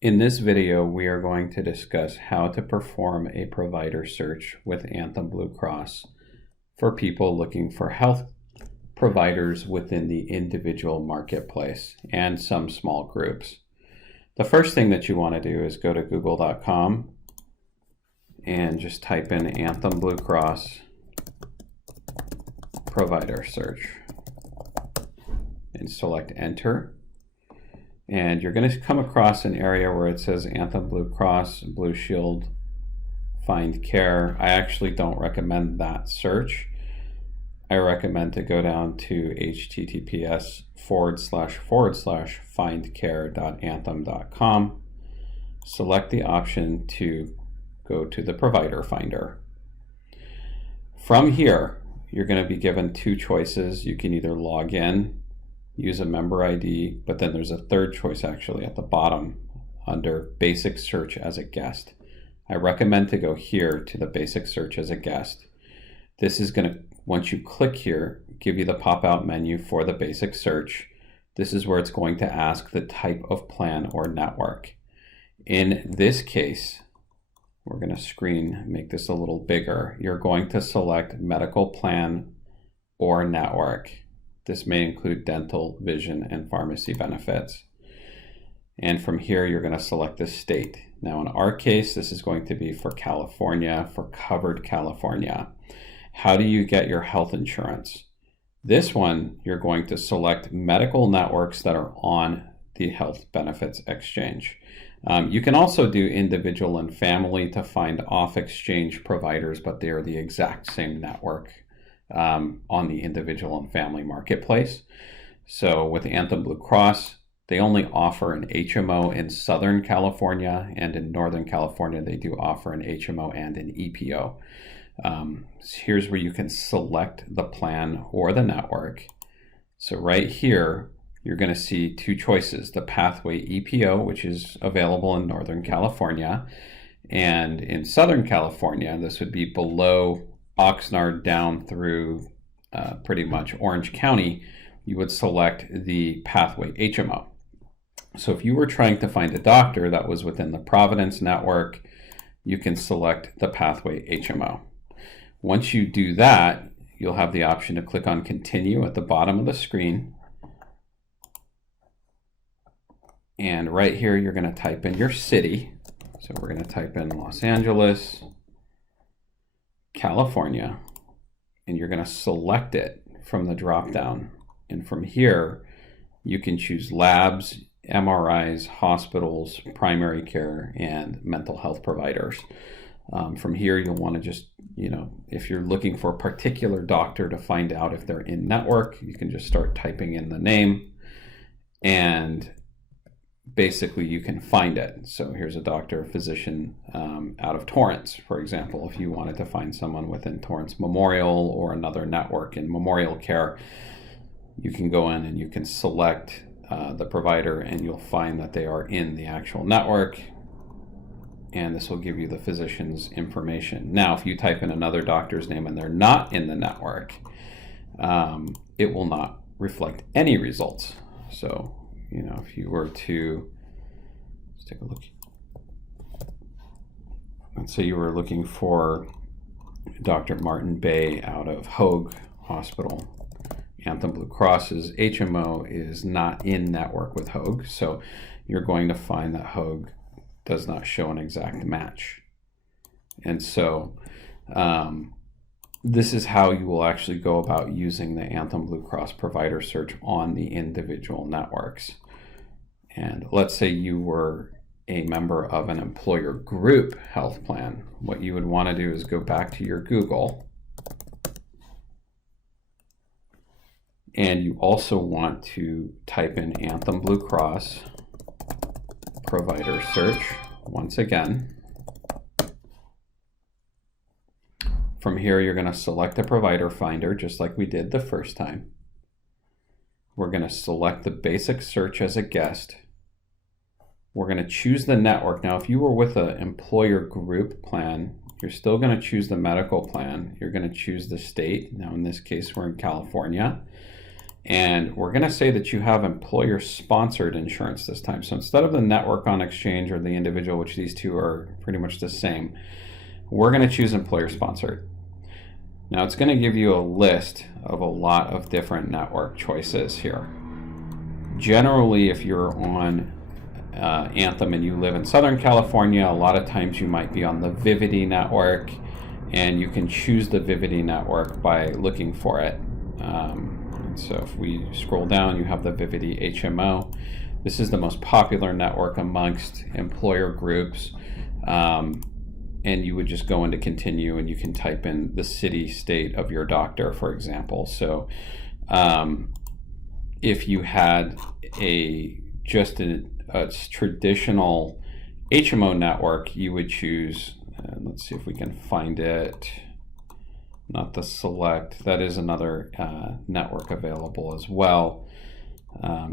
In this video, we are going to discuss how to perform a provider search with Anthem Blue Cross for people looking for health providers within the individual marketplace and some small groups. The first thing that you want to do is go to google.com and just type in Anthem Blue Cross provider search and select enter. And you're going to come across an area where it says Anthem Blue Cross, Blue Shield, Find Care. I actually don't recommend that search. I recommend to go down to https://findcare.anthem.com. Select the option to go to the provider finder. From here, you're going to be given two choices. You can either log in, use a member ID, but then there's a third choice actually at the bottom under basic search as a guest. I recommend to go here to the basic search as a guest. This is going to, once you click here, give you the pop-out menu for the basic search. This is where it's going to ask the type of plan or network. In this case, we're going to make this a little bigger. You're going to select medical plan or network. This may include dental, vision, and pharmacy benefits. And from here, you're going to select the state. Now, in our case, this is going to be for California, for covered California. How do you get your health insurance? This one, you're going to select medical networks that are on the health benefits exchange. You can also do individual and family to find off-exchange providers, but they are the exact same network on the individual and family marketplace. So with Anthem Blue Cross, they only offer an HMO in Southern California, and in Northern California, they do offer an HMO and an EPO. Here's where you can select the plan or the network. So right here, you're going to see two choices, the Pathway EPO, which is available in Northern California, and in Southern California, this would be below Oxnard down through pretty much Orange County, you would select the Pathway HMO. So if you were trying to find a doctor that was within the Providence network, you can select the Pathway HMO. Once you do that, you'll have the option to click on Continue at the bottom of the screen. And right here, you're going to type in your city. So we're going to type in Los Angeles, California, and you're going to select it from the drop down. And from here, you can choose labs, MRIs, hospitals, primary care, and mental health providers. From here, you'll want to just, if you're looking for a particular doctor to find out if they're in network, you can just start typing in the name, and basically you can find it. So here's a doctor, physician out of Torrance, for example. If you wanted to find someone within Torrance Memorial or another network in Memorial Care, you can go in and you can select the provider, and you'll find that they are in the actual network, and this will give you the physician's information. Now, if you type in another doctor's name and they're not in the network, it will not reflect any results. So if you were to, let's take a look. Let's say you were looking for Dr. Martin Bay out of Hoag Hospital. Anthem Blue Cross's HMO is not in network with Hoag, so you're going to find that Hoag does not show an exact match. And so this is how you will actually go about using the Anthem Blue Cross provider search on the individual networks. And let's say you were a member of an employer group health plan. What you would want to do is go back to your Google, and you also want to type in Anthem Blue Cross provider search once again. From here, you're going to select a provider finder just like we did the first time. We're going to select the basic search as a guest. We're going to choose the network. Now, if you were with an employer group plan, you're still going to choose the medical plan. You're going to choose the state. Now, in this case, we're in California. And we're going to say that you have employer-sponsored insurance this time. So instead of the network on exchange or the individual, which these two are pretty much the same, we're going to choose employer-sponsored. Now it's going to give you a list of a lot of different network choices here. Generally, if you're on Anthem and you live in Southern California, a lot of times you might be on the Vivity network, and you can choose the Vivity network by looking for it. So if we scroll down, you have the Vivity HMO. This is the most popular network amongst employer groups. And you would just go into continue, and you can type in the city, state of your doctor, for example. So if you had just a traditional HMO network, you would choose, let's see if we can find it, not the select, that is another network available as well.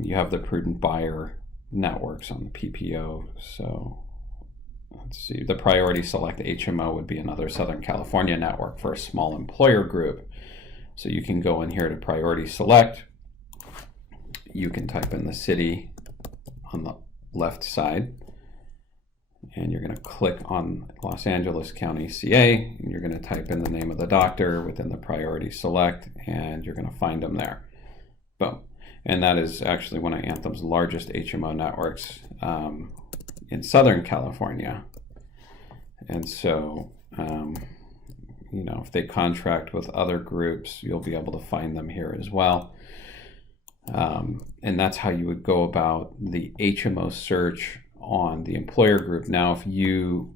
You have the prudent buyer networks on the PPO, so let's see, the priority select HMO would be another Southern California network for a small employer group. So you can go in here to priority select, you can type in the city on the left side, and you're going to click on Los Angeles County, CA, and you're going to type in the name of the doctor within the priority select, and you're going to find them there. Boom. And that is actually one of Anthem's largest HMO networks in Southern California. And so, you know, if they contract with other groups, you'll be able to find them here as well. And that's how you would go about the HMO search on the employer group. Now, if you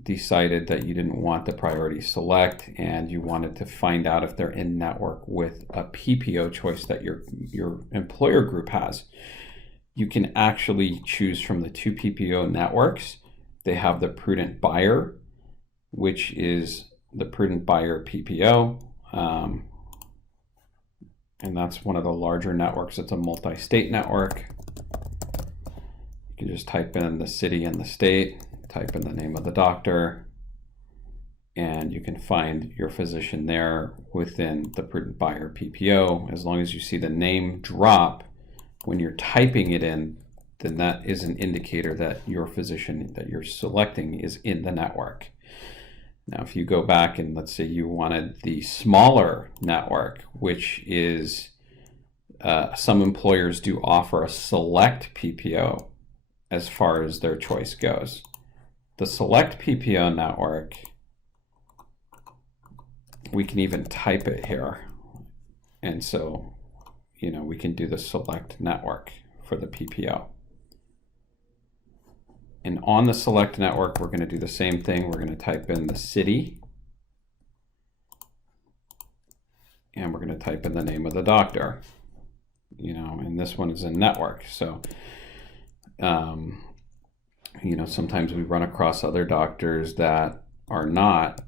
decided that you didn't want the priority select and you wanted to find out if they're in network with a PPO choice that your employer group has, you can actually choose from the two PPO networks. They have the Prudent Buyer, which is the Prudent Buyer PPO. And that's one of the larger networks. It's a multi-state network. You can just type in the city and the state, type in the name of the doctor, and you can find your physician there within the Prudent Buyer PPO. As long as you see the name drop when you're typing it in, then that is an indicator that your physician that you're selecting is in the network. Now, if you go back and let's say you wanted the smaller network, which is some employers do offer a select PPO as far as their choice goes. The select PPO network, we can even type it here. And so, you know, we can do the select network for the PPO. And on the select network, we're going to do the same thing. We're going to type in the city, and we're going to type in the name of the doctor, you know, and this one is in network. So, you know, sometimes we run across other doctors that are not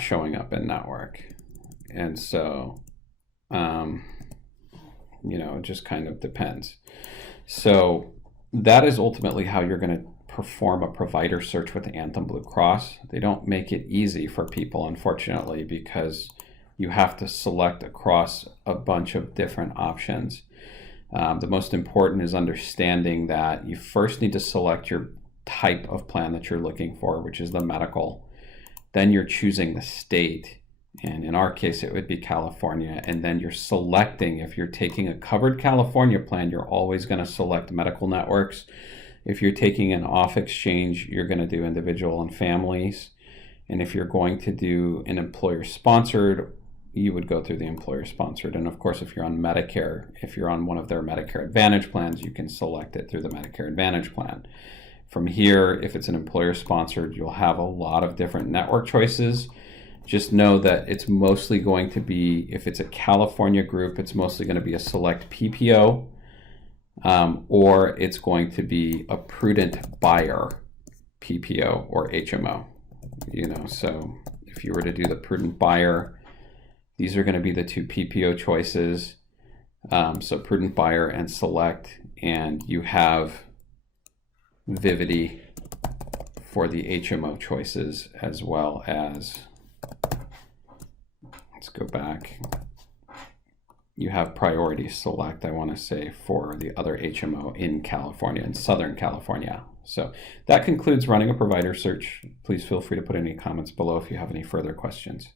showing up in network. And so, you know, it just kind of depends. So that is ultimately how you're going to perform a provider search with Anthem Blue Cross. They don't make it easy for people, unfortunately, because you have to select across a bunch of different options. The most important is understanding that you first need to select your type of plan that you're looking for, which is the medical. Then you're choosing the state. And in our case, it would be California. And then you're selecting, if you're taking a covered California plan, you're always going to select medical networks. If you're taking an off exchange, you're going to do individual and families. And if you're going to do an employer sponsored, you would go through the employer sponsored. And of course, if you're on Medicare, if you're on one of their Medicare Advantage plans, you can select it through the Medicare Advantage plan. From here, if it's an employer sponsored, you'll have a lot of different network choices. Just know that it's mostly going to be, if it's a California group, it's mostly going to be a select PPO, or it's going to be a prudent buyer PPO or HMO. You know, so if you were to do the prudent buyer, these are going to be the two PPO choices. So prudent buyer and select, and you have Vivity for the HMO choices, as well as let's go back. You have priority select, I want to say, for the other HMO in California, in Southern California. So that concludes running a provider search. Please feel free to put any comments below if you have any further questions.